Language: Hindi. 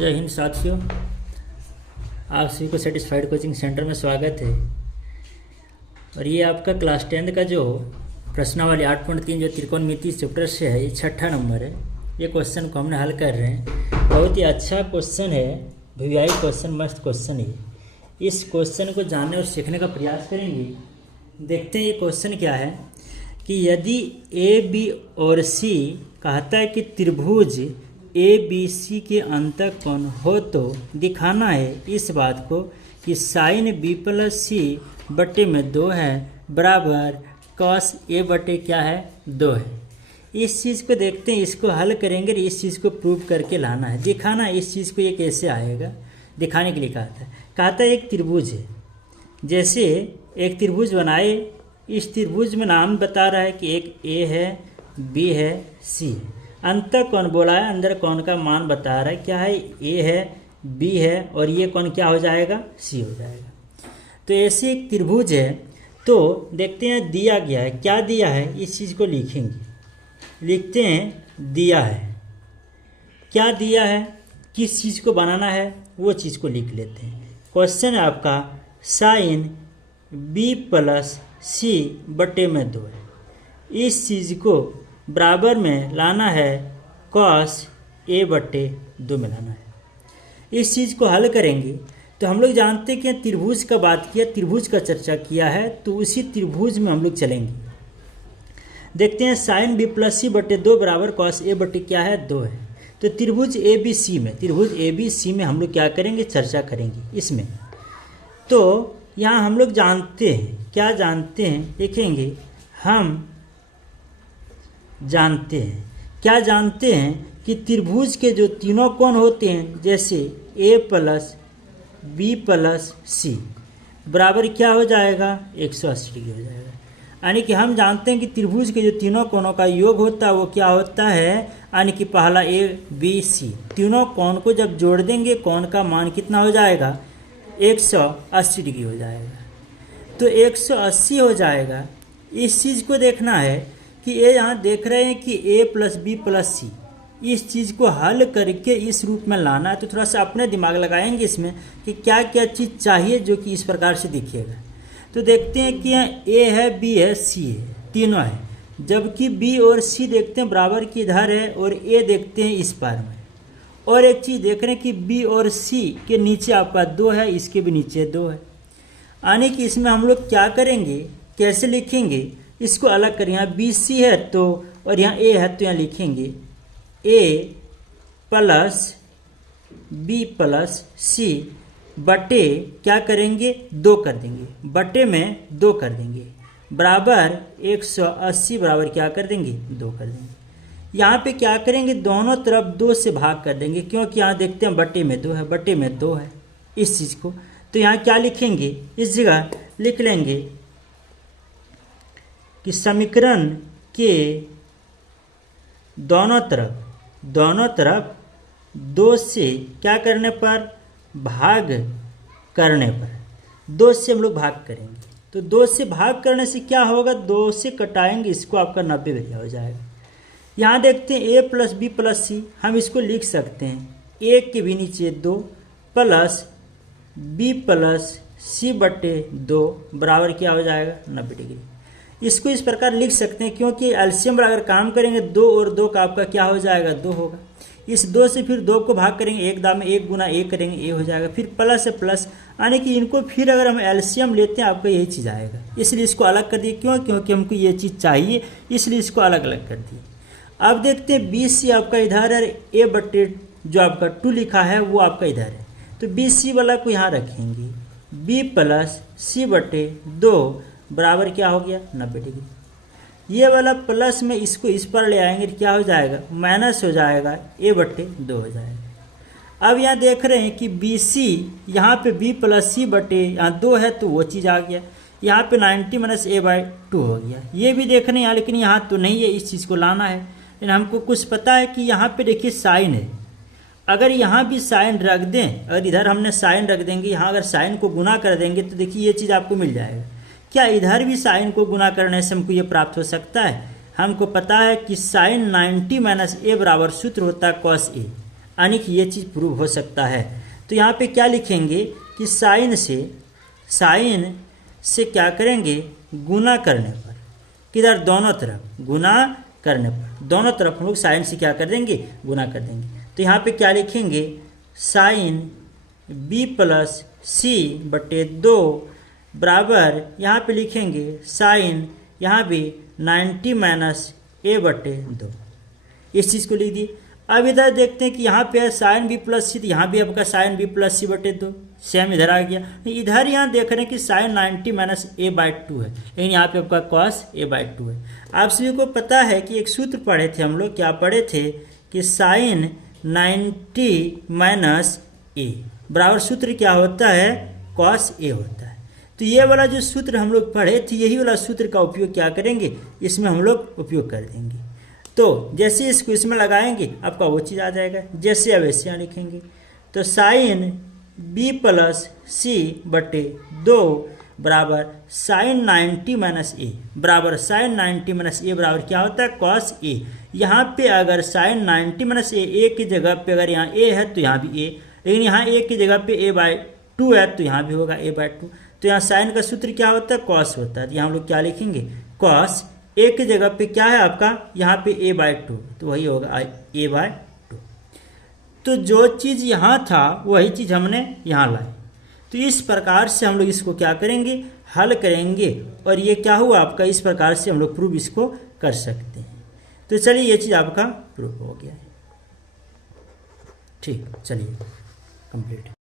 जय हिंद साथियों, आप सभी को सेटिस्फाइड कोचिंग सेंटर में स्वागत है। और ये आपका क्लास 10 का जो प्रश्नावली 8.3 जो त्रिकोणमिति चैप्टर से है, ये 6ठा नंबर है। ये क्वेश्चन को हमने हल कर रहे हैं। बहुत ही अच्छा क्वेश्चन है, वीआई क्वेश्चन, मस्त क्वेश्चन है। इस क्वेश्चन को जानने और सीखने का प्रयास करेंगे। देखते हैं ये क्वेश्चन क्या है कि यदि ए बी और सी कहता है कि त्रिभुज ए बी सी के अंतःकोण हो तो दिखाना है इस बात को कि साइन बी प्लस सी बटे में 2 है बराबर कॉस ए बटे क्या है 2 है। इस चीज़ को देखते हैं, इसको हल करेंगे, इस चीज़ को प्रूव करके लाना है, दिखाना है इस चीज़ को ये कैसे आएगा, दिखाने के लिए कहता है एक त्रिभुज है। जैसे एक त्रिभुज बनाए, इस त्रिभुज में नाम बता रहा है कि एक ए है, बी है, सी है। अंतःकोण बोला है, अंदर कोण का मान बता रहा है, क्या है, ए है, बी है और ये कोण क्या हो जाएगा, सी हो जाएगा। तो ऐसे एक त्रिभुज है। तो देखते हैं दिया गया है, क्या दिया है, इस चीज़ को लिखेंगे। लिखते हैं दिया है, क्या दिया है, किस चीज़ को बनाना है वो चीज़ को लिख लेते हैं। क्वेश्चन है आपका साइन बी प्लस सी बटे में 2 है। इस चीज़ को बराबर में लाना है कॉस ए बटे 2 में लाना है। इस चीज़ को हल करेंगे तो हम लोग जानते हैं कि त्रिभुज का बात किया, त्रिभुज का चर्चा किया है, तो उसी त्रिभुज में हम लोग चलेंगे। देखते हैं साइन बी प्लस सी बटे 2 बराबर कॉस ए बटे क्या है 2 है। तो त्रिभुज ए बी सी में, त्रिभुज ए बी सी में हम लोग क्या करेंगे, चर्चा करेंगे इसमें। तो यहाँ हम लोग जानते हैं, क्या जानते हैं, देखेंगे हम जानते हैं, क्या जानते हैं कि त्रिभुज के जो तीनों कोण होते हैं, जैसे ए प्लस बी प्लस सी बराबर क्या हो जाएगा, 180 डिग्री हो जाएगा। यानी कि हम जानते हैं कि त्रिभुज के जो तीनों कोणों का योग होता है वो क्या होता है, यानी कि पहला ए बी सी, तीनों कोण को जब जोड़ देंगे कोण का मान कितना हो जाएगा, 180 डिग्री हो जाएगा। तो 180 हो जाएगा। इस चीज़ को देखना है कि ये यहाँ देख रहे हैं कि a प्लस बी प्लस सी, इस चीज़ को हल करके इस रूप में लाना है। तो थोड़ा सा अपने दिमाग लगाएंगे इसमें कि क्या क्या चीज़ चाहिए जो कि इस प्रकार से दिखेगा। तो देखते हैं कि यहाँ a है, b है, c है, तीनों है, जबकि b और c देखते हैं बराबर की इधर है और a देखते हैं इस पार में। और एक चीज़ देख रहे हैं कि b और c के नीचे आपका 2 है, इसके भी नीचे 2 है। यानी कि इसमें हम लोग क्या करेंगे, कैसे लिखेंगे, इसको अलग करें। यहाँ बी सी है तो, और यहाँ ए है तो यहाँ लिखेंगे ए प्लस बी प्लस सी बटे क्या करेंगे, 2 कर देंगे, बटे में 2 कर देंगे बराबर 180 बराबर क्या कर देंगे, 2 कर देंगे। यहाँ पे क्या करेंगे, दोनों तरफ 2 से भाग कर देंगे, क्योंकि यहाँ देखते हैं बटे में 2 है, बटे में 2 है इस चीज़ को। तो यहाँ क्या लिखेंगे, इस जगह लिख लेंगे कि समीकरण के दोनों तरफ 2 से क्या करने पर, भाग करने पर, 2 से हम लोग भाग करेंगे। तो 2 से भाग करने से क्या होगा, 2 से कटाएंगे इसको, आपका 90 डिग्री हो जाएगा। यहाँ देखते हैं a प्लस बी प्लस सी, हम इसको लिख सकते हैं a के भी नीचे 2 प्लस बी प्लस सी बटे 2 बराबर क्या हो जाएगा, 90 डिग्री। इसको इस प्रकार लिख सकते हैं क्योंकि एलसीएम पर अगर काम करेंगे 2 और 2 का आपका क्या हो जाएगा, 2 होगा। इस 2 से फिर 2 को भाग करेंगे, एक दाम में 1 गुना 1 करेंगे, ए हो जाएगा। फिर प्लस से प्लस, यानी कि इनको फिर अगर हम एलसीएम लेते हैं आपका यही चीज़ आएगा। इसलिए इसको अलग कर दिए, क्यों, क्योंकि हमको ये चीज़ चाहिए, इसलिए इसको अलग अलग कर दिए। अब देखते हैं बी सी आपका इधर है, ए बटे जो आपका 2 लिखा है वो आपका इधर है, तो बी सी वाला को यहाँ रखेंगे, बी प्लस सी बटे 2 बराबर क्या हो गया, 90 डिग्री। ये वाला प्लस में इसको इस पर ले आएंगे, क्या हो जाएगा, माइनस हो जाएगा, ए बटे 2 हो जाएगा। अब यहाँ देख रहे हैं कि बी सी, यहाँ पे बी प्लस सी बटे यहाँ 2 है तो वो चीज़ आ गया, यहाँ पे 90 माइनस ए बाई 2 हो गया। ये भी देख रहे हैं, लेकिन यहाँ तो नहीं है, इस चीज़ को लाना है। लेकिन हमको कुछ पता है कि यहाँ पे देखिए साइन है, अगर यहाँ भी साइन रख दें, अगर इधर हमने साइन रख देंगे, यहाँ अगर साइन को गुना कर देंगे तो देखिए ये चीज़ आपको मिल जाएगा। क्या इधर भी साइन को गुना करने से हमको ये प्राप्त हो सकता है, हमको पता है कि साइन 90 माइनस ए बराबर सूत्र होता है कॉस ए, यानी कि ये चीज़ प्रूव हो सकता है। तो यहाँ पे क्या लिखेंगे कि साइन से क्या करेंगे, गुना करने पर, किधर, दोनों तरफ गुना करने पर, दोनों तरफ हम लोग साइन से क्या कर देंगे, गुना कर देंगे। तो यहाँ पे क्या लिखेंगे, साइन b प्लस सी बटे 2 बराबर, यहाँ पे लिखेंगे साइन यहाँ भी 90 माइनस a बटे 2, इस चीज़ को लिख दिए। अब इधर देखते हैं कि यहाँ पे है साइन b प्लस सी, तो यहाँ भी आपका साइन b प्लस सी बटे 2 सेम इधर आ गया। इधर यहाँ देख रहे हैं कि साइन 90 माइनस a बाई 2 है, लेकिन यहाँ पे आपका कॉस a बाई 2 है। आप सभी को पता है कि एक सूत्र पढ़े थे हम लोग, क्या पढ़े थे कि साइन 90 माइनस a बराबर सूत्र क्या होता है, कॉस a होता है। तो ये वाला जो सूत्र हम लोग पढ़े थे, यही वाला सूत्र का उपयोग क्या करेंगे, इसमें हम लोग उपयोग कर देंगे। तो जैसे इसको इसमें लगाएंगे आपका वो चीज़ आ जाएगा, जैसे अब ऐसे यहाँ लिखेंगे। तो साइन b प्लस सी बटे 2 बराबर साइन 90 माइनस ए बराबर साइन 90 माइनस ए बराबर क्या होता है, कॉस ए। यहाँ पे अगर साइन 90 माइनस ए की जगह पे अगर यहाँ ए है तो यहाँ भी ए, लेकिन यहाँ ए की जगह पे a बाई 2 है तो यहाँ भी होगा a बाई 2। तो यहाँ साइन का सूत्र क्या होता है, कॉस होता है। तो यहाँ हम लोग क्या लिखेंगे, कॉस ए की जगह पे क्या है आपका, यहाँ पे a बाई 2, तो वही होगा a बाई 2। तो जो चीज़ यहाँ था वही चीज़ हमने यहाँ लाई। तो इस प्रकार से हम लोग इसको क्या करेंगे, हल करेंगे, और ये क्या हुआ आपका, इस प्रकार से हम लोग प्रूव इसको कर सकते हैं। तो चलिए ये चीज़ आपका प्रूव हो गया है। ठीक, चलिए कंप्लीट।